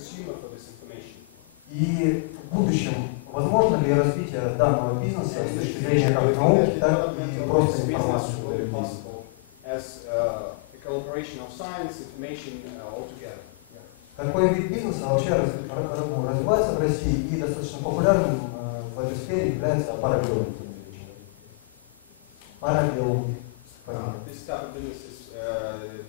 consumer for this information. И в будущем возможно ли развитие данного бизнеса с точки зрения как науки, так и просто информации? As a collaboration of science, information altogether. Какой вид бизнеса вообще развивается в России и достаточно популярным в этой сфере является параллелом? Параллелом. This type of business is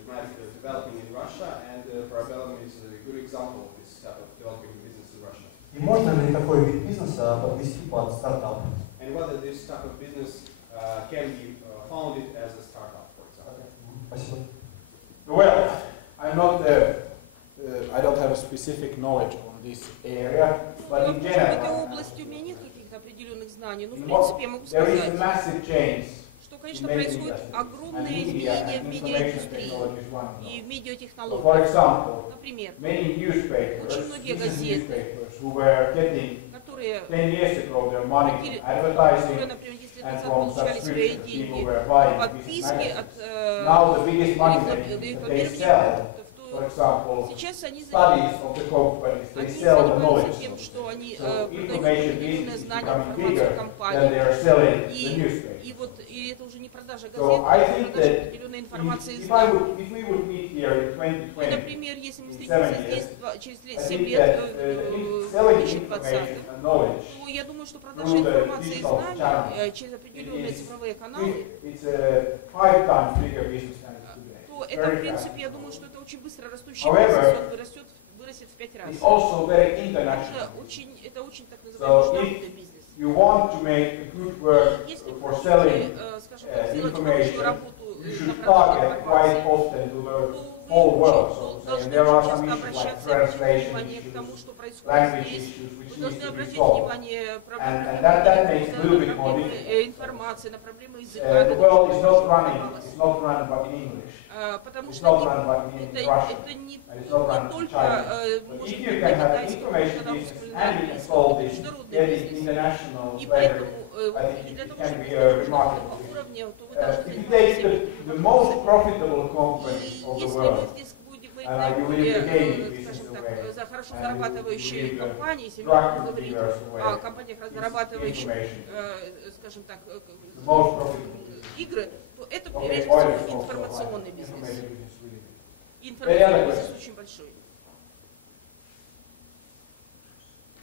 dramatically developing in Russia, and parallelum is a good example of this type of developing business in Russia. И можно ли такой вид бизнеса подвести под стартап? And whether this type of business can be founded as a startup, for example. Спасибо. Well, I'm not I don't have a specific knowledge on this area, but in general, в этой области у меня нет каких-то определенных знаний, но в принципе я могу сказать, что, конечно, происходят огромные изменения в медиаиндустрии и в медиатехнологиях. Например, очень многие газеты, которые, например, 10 лет назад получали свои деньги подписки от рекламирования. Сейчас они занимаются тем, что они продают определенные знания, информацию компании. И это уже не продажа газет, а продажа определенной информации и знаний. И, например, если мы встретимся здесь через 7 лет, 2020, то я думаю, что продажа информации и знаний через определенные цифровые каналы, это, в принципе, я думаю, что это очень быстро растущий бизнес, он вырастет в 5 раз. Это очень так называемый международный бизнес. Если вы хотите, скажем так, сделать хорошую работу на продаже информации, то вы должны часто обращаться внимание к тому, что происходит здесь. Вы должны обратить внимание на проблемы информации, на проблемы языка. Потому что это не только может быть на китайском, когда вы вспоминаете международный бизнес. И поэтому и для того, чтобы быть на таком уровне, то вы должны заниматься. И если мы здесь будем говорить наиболее, скажем так, за хорошо зарабатывающие компании, если мы будем говорить о компаниях, зарабатывающих, скажем так, игры, то это прежде всего информационный бизнес. Информационный бизнес очень большой.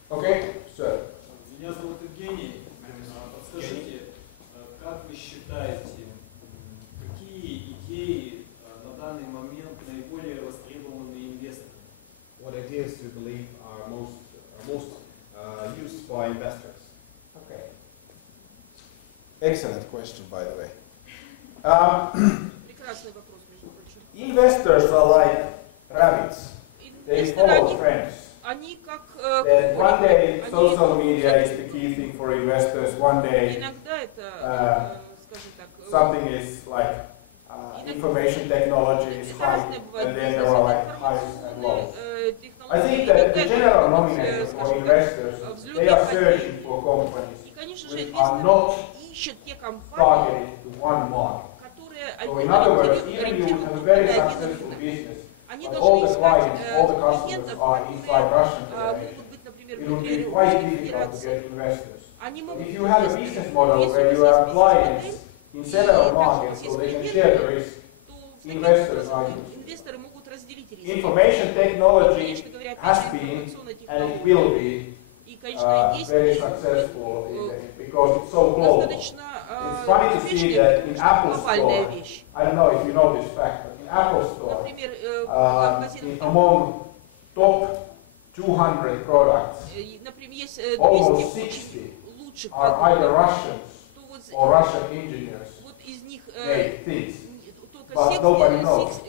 Okay, sir. Меня зовут Евгений. Подскажите, как вы считаете, какие идеи на данный момент наиболее востребованы инвесторами? What ideas do you believe are most used by investors? Okay. Excellent question, by the way. Прекрасный вопрос, между прочим. Investors are like rabbits. They follow trends. Они как One day social media is the key thing for investors. One day иногда это, скажем так, something is like information technology is high, and then there are like highs and lows. I think that the general nominator for investors, they are searching for companies which are not targeted to one market. So in other words, even you have a very successful business, but all the clients, all the customers are inside Russian Federation, it would be quite difficult to get investors. If you have a business model where you have clients in several markets so they can share the risk, investors are interested. Information technology has been and it will be very successful because it's so global. It's funny to see that in Apple Store, I don't know if you know this fact, but in Apple Store, among top 200 products, almost 60 are either Russians or Russian engineers made things, but nobody knows.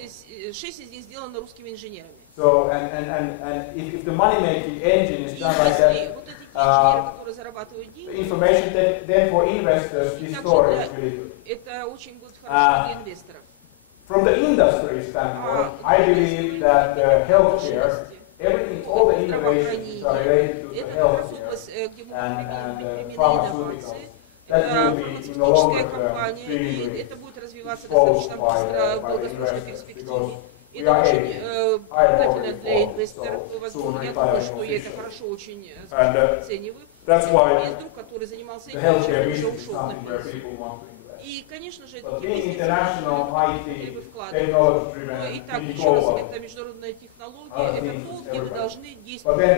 6 из них сделано русскими инженерами. So, and if the money-making engine is done like that, the information that then for investors, this story is really good. Это очень будет хорошо для инвесторов. From the industry standpoint, I believe that healthcare, everything, all the innovations are related to the healthcare and pharmaceuticals. That will be in the longer term extremely exposed by investors because Это очень привлекательно для инвесторов. Возможно, я думаю, что я это хорошо очень оцениваю. Есть друг, который занимался этим, уже ушел на пенсию. И, конечно же, это вы вкладываете. Но и так, еще раз, это международная технология, это то, где вы должны действовать.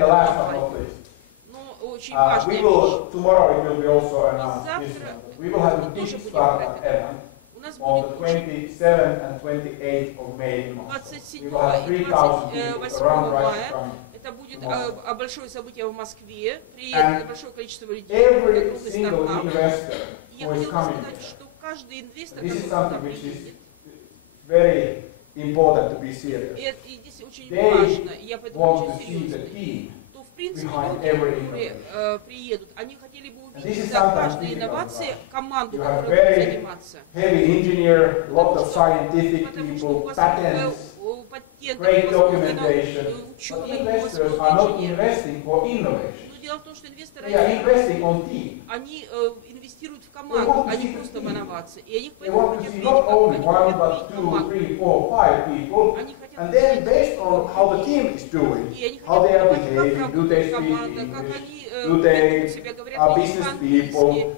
Но очень важная вещь. И завтра мы тоже будем про это. У нас будет 27 и 28 мая. Это будет большое событие в Москве. Приедет большое количество людей, круглый стартап. И я хотела сказать, что каждый инвестор, который туда приедет, и здесь очень важно, я поэтому очень серьезно, то в принципе люди, которые приедут, они хотели бы увидеть за каждой инновацией команду, которая будет заниматься. Потому что у вас патентов, ученых, инженеров. Но дело в том, что инвесторы, они инвестируют в команду, а не просто в инновации. И они поэтому хотят видеть, как они хотят видеть команду. Они хотят видеть, и они хотят видеть, как работает команда, как они ведут себя, говорят ли они по-английски,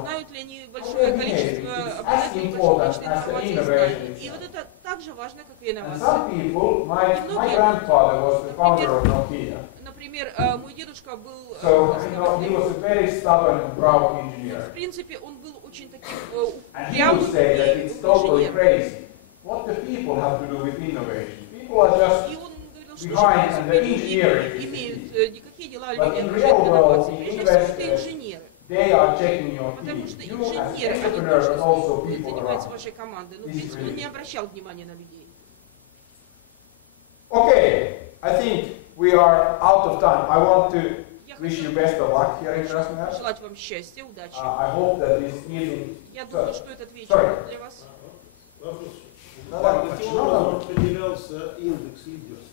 знают ли они большое количество обязательств, большое количество информации знаний. И вот это так же важно, как и инновации. Например, мой дедушка был, в принципе, он был очень таким упрямым и инженером. И он говорил, что инженеры имеют никакие дела люди отношения к инновации. Прежде всего, это инженеры. Потому что инженеры, они тоже занимаются вашей командой. Но, в принципе, он не обращал внимания на людей. Okay, I think we are out of time. I want to wish you best of luck here in Krasnoyarsk. Желать вам счастья, удачи. I hope that this evening. Я думаю, что этот вечер для вас. Почему определялся индекс лидерства?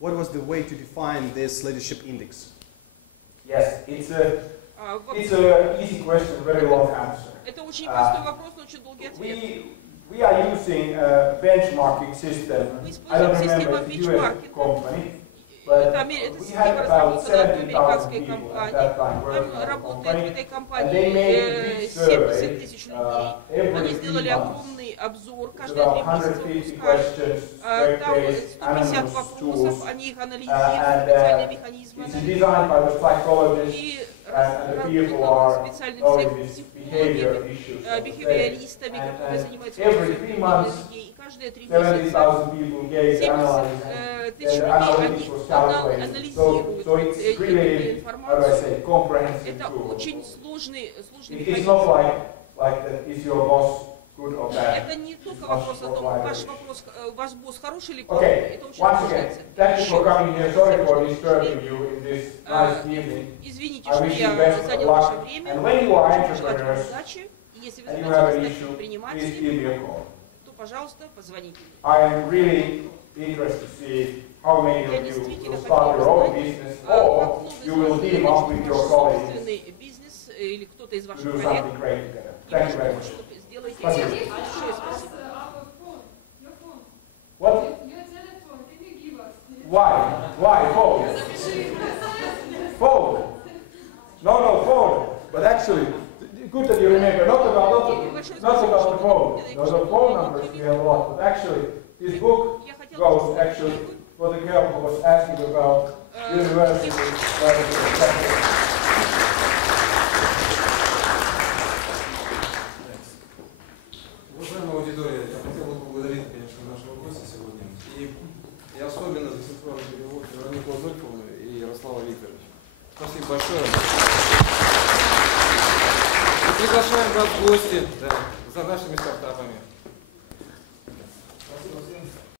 What was the way to define this leadership index? Yes, it's a easy question, very long answer. Это очень простой вопрос, но очень долгий ответ. We are using a benchmarking system. I don't remember the US company, but we had about 70,000 people at that time working on the company, and they made a survey Они сделали огромный обзор, каждые 3 месяца выпускают. Там 150 вопросов, они их анализируют, специальные механизмы и разработаны специальными психологами, бихевиористами, которые занимаются людей. И каждые 3 месяца 70 тысяч людей они анализируют эту информацию. Это очень сложный механизм. Это не только вопрос о том, ваш босс хороший или плохой. Это очень важно. Извините, что я занял ваше время. Хочу желать вам удачи. И если вы захотите стать предпринимателем, то, пожалуйста, позвоните. Я действительно хотела бы знать, как много из вас ваш собственный бизнес или кто-то из ваших коллег. И может быть, что-то сделаете. Большое спасибо. What? Why phone? Phone? No, phone. But actually, good that you remember. Not about the phone. No, the phone numbers we have a lot. But actually, this book goes actually for the girl who was asking about university. Уважаемая аудитория, я хотел бы поблагодарить, конечно, нашего гостя сегодня. И особенно за синхронный перевод Веронику Адольфовну и Ярослава Викторовича. Спасибо большое. И приглашаем вас в гости за нашими стартапами.